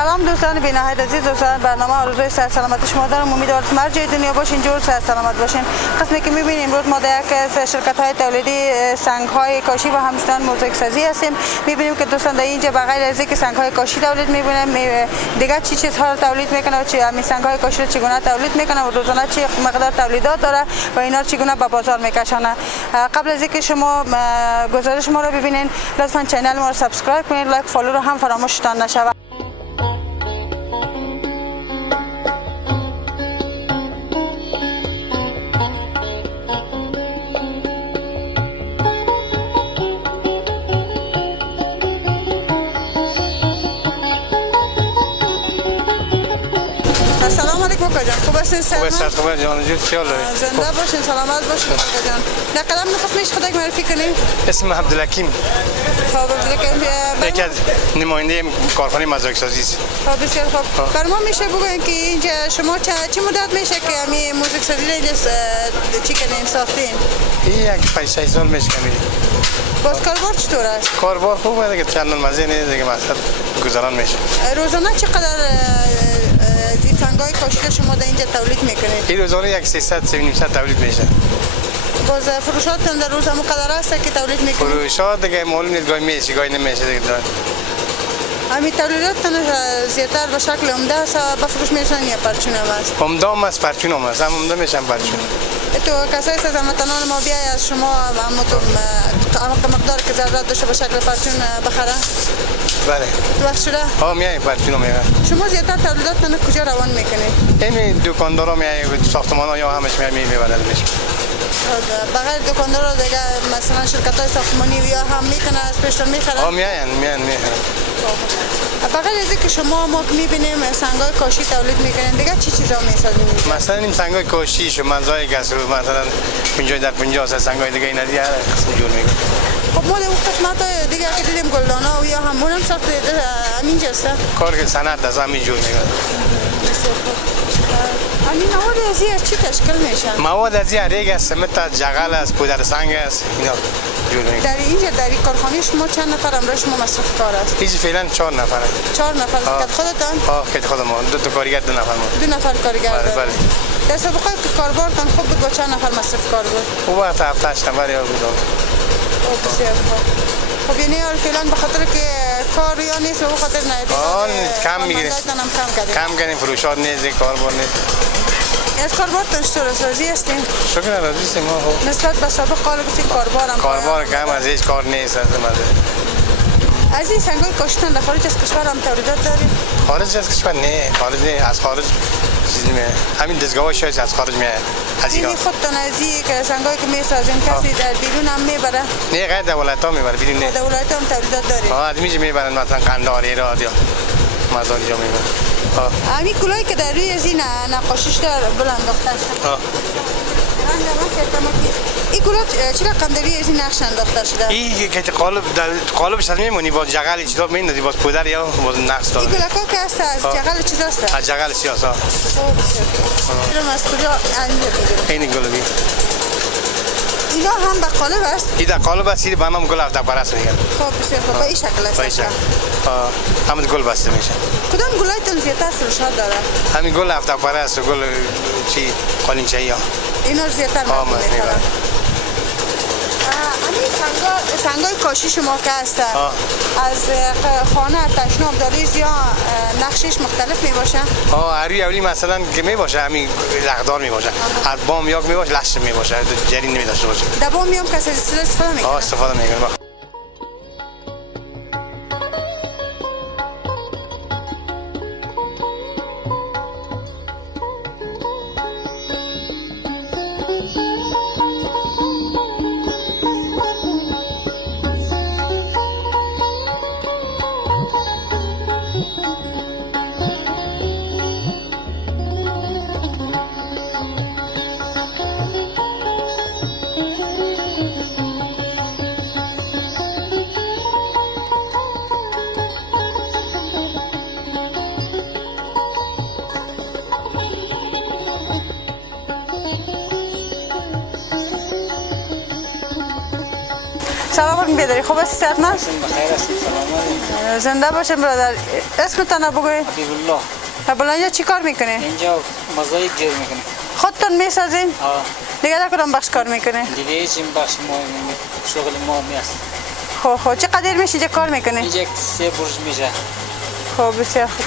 سلام دوستان بی‌نهایت عزیز، دوستان برنامه آرزوی صحت سلامت شما دارم. امیدوارم هر جای دنیا باشین جور صحت سلامت باشین. قسمی که می‌بینیم امروز ما در یک از شرکت‌های تولیدی سنگ‌های کاشی و همچنین موزاییک سازی هستیم. می‌بینیم که دوستان در اینجا بغیر از اینکه سنگ‌های کاشی تولید می‌بینیم، دیگه چی چیزها رو تولید می‌کنه و چه همین سنگ‌های کاشی رو چگونه تولید می‌کنه و روزانه چه مقدار تولیدات داره و اینا رو چگونه به بازار می‌کشونه. قبل از اینکه شما گزارش ما رو ببینین، لطفاً کانال ما رو سابسکرایب کنید، لایک فالو رو هم فراموشتان نشود. سلام علیکم کاکا جان، خوب هستین؟ خوب است خوب جان جون خیال دارید. زنده باشین، سلامت باشین کاکا جان. در قدم نخست خودت معرفی کنین. اسم عبدالحکیم. خب عبدالحکیم یکی از نماینده کارخانه موزاییک سازی است. خب بسیار خوب. بر ما میشه بگوین که اینجا شما چه مدت میشه که همین موزاییک سازی رو اینجا چی کنین ساختین؟ این یک 5-6 سال میشه که میریم. باز کاربار چطور است؟ کاربار خوبه دیگه، چندان مزه نیست دیگه، مثلا گذران میشه. روزانه چقدر سنگ‌های کاشی شما در اینجا تولید میکنید؟ این روزانه یک 300-300 تولید میشه. باز فروشاتتون در روز مقدار است که تولید میکنید؟ فروشات دیگه معلوم نیست، گاهی میشه گاهی نمیشه دیگه. همین تولیداتتون زیادتر به شکل عمده است به فروش میرسن یا پرچون هم است؟ عمده هم است، پرچون هم است، هم عمده میشن پرچون. تو کسایی از هموطنان ما بیای از شما مقدار که ضرورت داشته به شکل پرچون بخره؟ بله. وقت شده؟ ها میای پرچون هم میاد. شما زیادتر تولیداتتون کجا روان میکنید؟ این دکاندارا میای، ساختمان‌ها یا همش میبرن میشه. بغیر دکاندارا دیگه مثلا شرکت‌های ساختمانی یا هم میکنه از پیشتون میخرن؟ ها میان. بغیر از اینکه شما ما میبینیم سنگ‌های کاشی تولید میکنین، دیگه چی چیزا میسازین؟ مثلا این سنگ‌های کاشی شو منزای گس رو مثلا 50 در 50 سنگ‌های دیگه اینا دیگه قسم جور میکنه. خب ما در اون قسمت‌های دیگه که دیدیم گلدان‌ها و یا همون هم ساخت همینجاست. کار که صنعت از همین جور میکنه. همین مواد ازی از چی تشکیل میشن؟ مواد ازی ریگ است، سمت جغل است، پودر سنگ است، اینا جور میکنه. در اینجا در این کارخانه شما چند نفر امروز شما مصرف کار است؟ اینجا فعلا 4 نفره. 4 نفر که خودتان؟ ها که خودم، دو تا کارگر، 2 نفر ما. 2 نفر کارگر. بله. در سابقه که کاربارتان خوب بود با چند نفر مصرف کار بود؟ او وقت 7-8 نفر یا بود. بسیار خوب. خب یعنی فعلا به خاطر که کار یا نیست و به خاطر نه کم میگیریم. کم کردیم، فروشات نیست، کاربار نیست. از کاربارتون چطور راضی هستین؟ شکر راضی هستیم ما. نسبت به سابق قال گفتین کاربار کم از هیچ کار نیست از این سنگ‌های کاشیتون در خارج از کشور هم تولیدات دارید؟ خارج از کشور نه، از خارج چیزی میاد. همین دستگاه‌هاش از خارج میاد. از ایران. خودتون از این که سنگ‌هایی که میسازین کسی در بیرون هم میبره؟ نه، غیر دولت‌ها میبره، بیرون نه. دولت‌ها هم تولیدات دارید؟ آدمیج میبرن، مثلا قندهار، ایراد یا مزار جا میبرن. همین کلاهی که در روی از این نقاشیش در بلند انداخته شده. این کلاه چی رقم در روی از این نقش انداخته شده؟ این که قالبش از میمونی، باز جغل چیزا میندازی، باز پودر یا باز نقش داره. این کلاها که هست از جغل چیز هست؟ از جغل سیاس ها. اینم از کجا این گلبی. اینا هم به قالب است؟ این در قالب است، این به نام گل هفته پرست میگن. خب بسیار خوب، به این شکل است. به این شکل. همین گل بسته میشه. کدام گلایتون زیادتر فروشات داره؟ همین گل هفته پرست و گل چی قالینچه‌ای ها. اینا زیادتر مردم میخرن. سنگای کاشی شما که هست از خانه تشناب داریز یا نقشش مختلف می باشه؟ هر اولی مثلا که می باشه همین لغدار می باشه، از بام یاک می باشه، لشت می باشه، جرین نمی داشته باشه. در بام یام کسی استفاده میکنه؟ استفاده میکنه. سلام علیکم بیادری، خوب است؟ صحت مند؟ بخیر هستید، سلامت. زنده باشیم برادر. اسمتان بگوی. حبیب الله. حبیب اینجا چی کار میکنه؟ اینجا مزایک جور میکنه. خودتون میسازین؟ دیگه در کدام بخش کار میکنه؟ دیگه هیچ این بخش ما شغل ما میست. خب چقدر میشه اینجا کار میکنه؟ اینجا 3 برج میشه. خب بسیار خوب.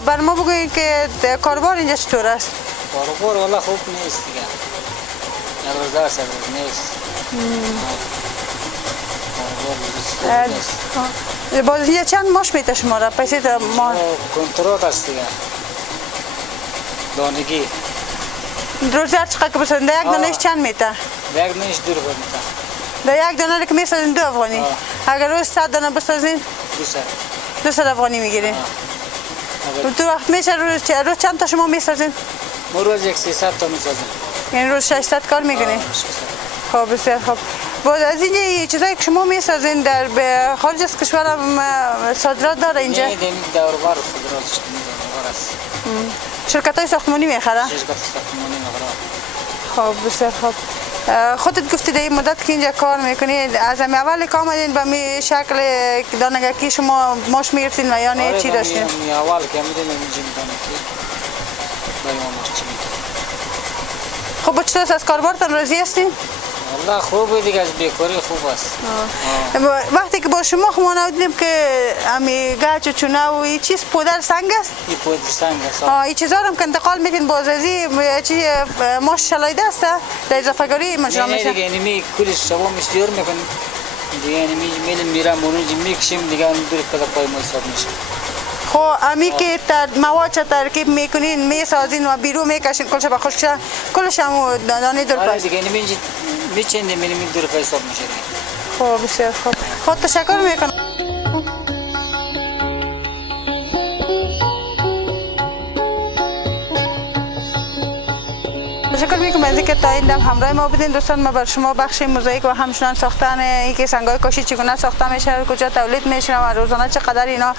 بر ما بگویید که کاربار اینجا چطور است؟ کاربار والا خوب نیست دیگه. یک روز است نیست. باز اینجا چند ماش میده شما را؟ پیسه ما کنترل است دیگه. دانگی. روز هر چقدر که بسازین یک دانهش چند میده؟ یک دانهش 2 روپیه میده. در یک دانه که میسازین 2 افغانی؟ اگر روز 100 دانه بسازین؟ 200 افغانی میگیرین؟ تو وقت میشه روز چند تا شما میسازین؟ ما روز 300 تا میسازیم. یعنی روز 600 کار میکنین؟ خب بسیار خوب. باز از اینجا چیزایی که شما میسازین در خارج از کشور هم صادرات داره اینجا؟ نه دور بر صادراتش است. شرکت های ساختمانی میخره؟ شرکت ساختمانی میخره. خب بسیار خوب. خودت گفتی در این مدت که اینجا کار میکنید از اول که آمدین به می شکل دانگکی شما ماش میگرفتین و یا نه چی داشتین؟ اول که آمدیم اینجا دانگکی برای ما ماش چی میکنیم. خب چطور از کاربارتان راضی هستین؟ والله خوبه دیگه از بیکاری خوب است. وقتی که با شما خمانه دیدیم که امی گچ و چونه و این چیز پودر سنگ است؟ این پودر سنگ است. این چیزا هم که انتقال میتین باز از این چی ماش شلایده است در اضافه گاری مجرا میشه؟ نه دیگه اینمی کلش شبا مشتیار میکنیم دیگه اینمی میلیم میرم اونجا میکشیم دیگه اون دور کده پای ما حساب میشه. خب امی که مواد چه ترکیب میکنین میسازین و بیرون میکشین کلش به خشک کلش هم دانه دور پس دیگه اینمی میچندیم اینمی دور پای حساب میشه. خب بسیار خوب. خود تشکر میکنم. تشکر میکنم از اینکه تا این دم همراه ما بودین دوستان. ما بر شما بخش موزاییک و همچنان ساختن اینکه سنگ‌های کاشی چگونه ساخته میشه، کجا تولید میشه و روزانه چقدر اینا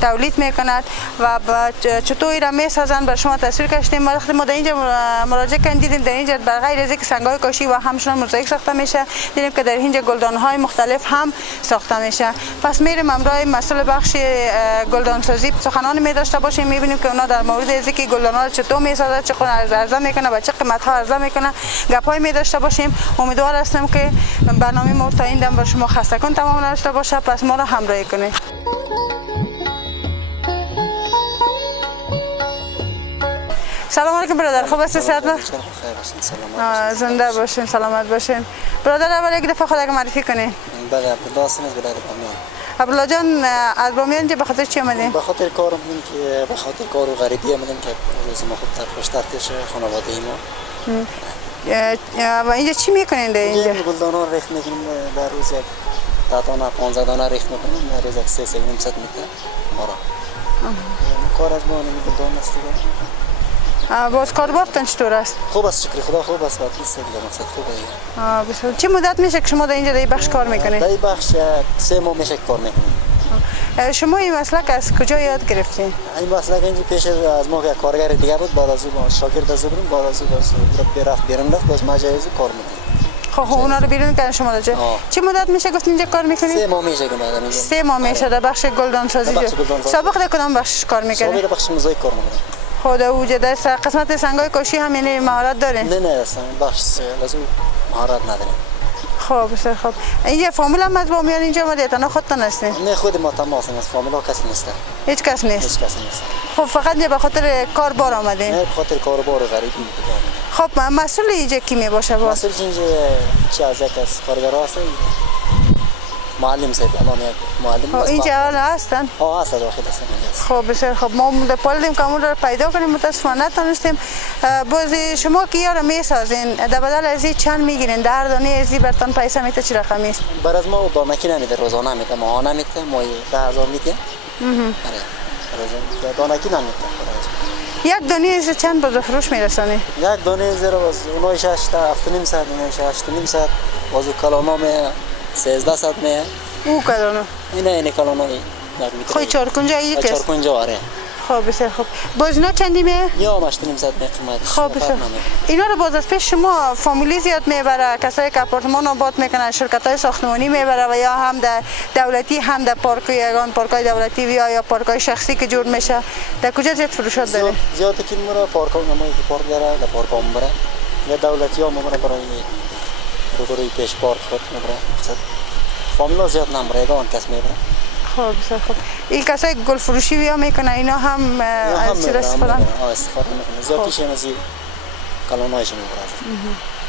تولید میکند و چطور اینا میسازن بر شما تصویر کشیدیم. وقتی ما در اینجا مراجعه کردیم دیدیم در اینجا بر غیر از اینکه سنگ‌های کاشی و همچنان موزاییک ساخته میشه دیدیم که در اینجا گلدان‌های مختلف هم ساخته میشه. پس میریم همراه مسئول بخش گلدانسازی سخنان می داشته باشیم میبینیم که اونا در مورد از اینکه گلدان‌ها چطور میسازن چقدر عرضه میکنه و چه قیمت‌ها عرضه میکنه گپای می داشته باشیم. امیدوار هستم که برنامه ما تا این دم بر شما خسته کن تمام نشده باشه. پس ما را همراهی کنید. سلام علیکم برادر، خوب هستی؟ صحت باشین؟ زنده باشین، سلامت باشین. برادر اول یک دفعه خودت معرفی کنین. بله عبدالله هستم از ولایت بامیان. عبدالله جان از بامیان اینجا به خاطر چی اومدین؟ به خاطر کارم که به خاطر کار و غریبی اومدیم که روز ما خوبتر خوشتر بشه خانواده ما. و اینجا چی میکنین در اینجا؟ گلدانا ریخت میکنیم در روز یک 10 دانه 15 دانه ریخت میکنیم در روز یک 3 نیم ساعت میده ما را. کار از ما گلدان است دیگه. باز کاربارتان چطور است؟ خوب است شکر خدا خوب است وقتی است دیگه مقصد خوبه. بسیار. چه مدت میشه که شما در اینجا در این بخش کار میکنید؟ در این بخش 3 ماه میشه کار میکنیم. شما این مسلک از کجا یاد گرفتین؟ این مسلک اینجا پیش از ما که کارگر دیگه بود بعد از اون شاگرد از بودیم بعد از اون رفت بیرون رفت باز ما جایزه کار میکنیم. خب اونا رو بیرون کردن شما راجع. چه مدت میشه گفت اینجا کار میکنید؟ 3 ماه میشه که اومدم. 3 ماه میشه در بخش گلدان سازی. سابق در کدام بخش کار میکنید؟ سابق بخش موزاییک کار میکنم. خود اوجه در قسمت سنگای کاشی هم یعنی مهارت دارین؟ نه اصلا بخش لازم مهارت نداریم. خب بسیار خوب. اینجا فامیل هم از بامیان اینجا اومده تنها خودتان هستین؟ نه خود ما تنها هستیم از فامیلا کسی نیست. هیچ کس نیست. هیچ کس نیست. خب فقط به خاطر کاربار آمدین؟ نه به خاطر کاربار غریبی دیگه. خب مسئول اینجا کی می باشه با؟ مسئول اینجا چی از یک از کارگرها هست؟ معلم صاحب الان یک معلم اینجا حالا هستن؟ هست داخل هستن. خب بسیار خب ما پالدیم که اون رو پیدا کنیم متاسفانه نتونستیم. باز شما که یارو میسازین در بدل از این چند میگیرین؟ در دانه از این برتان پیسه میته چی رقمی است؟ بر از ما دانکی نمیده روزانه میده ماهانه میده ما 10,000 میده. آره دانکی نمیده. یک دانه از چند باز فروش میرسانی؟ یک دانه زیرا باز اونای 6 تا 7 نیم ساعت اونای 6 نیم ساعت باز کلانا می 13 ساعت می او کدانو؟ اینه کلانا یک میتر. خود 4 کنجا ای کس؟ 4 کنجا آره. خب بسیار خوب. بازینا چندیمه؟ یا همش نیم ساعت میخوام. خب بسیار. اینا رو باز از پیش شما فامیلی زیاد میبره، کسایی که آپارتمان آباد میکنن، شرکت های ساختمانی میبره و یا هم در دولتی هم در پارک یگان پارکای دولتی یا پارکای شخصی که جور میشه. در کجا زیاد فروشات داره؟ زیاد که میره پارک ها نمایی که پارک داره در پارک ها میبره یا دولتی ها میبره برای روی پیش پارک خود میبره. فامیلا زیاد نمیبره، یگان کس میبره. خب بسیار خوب. این کسایی گل فروشی بیا میکنن اینا هم از چی استفاده؟ استفاده میکنن. زیاد کشیم از کلانایش میبره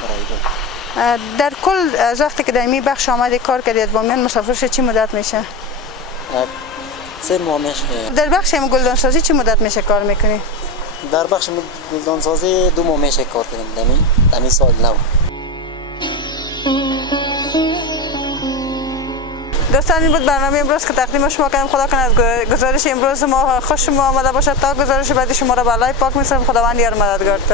برای گل. در کل از وقتی که در می بخش آمده کار کردید با من مسافرش چی مدت میشه؟ 3 ماه میشه. در بخش گلدان سازی چی مدت میشه کار میکنی؟ در بخش گلدان سازی 2 ماه میشه کار کردیم دمی سال نو. دوستان این بود برنامه امروز که تقدیم شما کردم. خدا کنه از گزارش امروز ما خوش شما آمده باشد. تا گزارش بعدی شما را به الله پاک می‌سپارم. خداوند یار مددگارتان.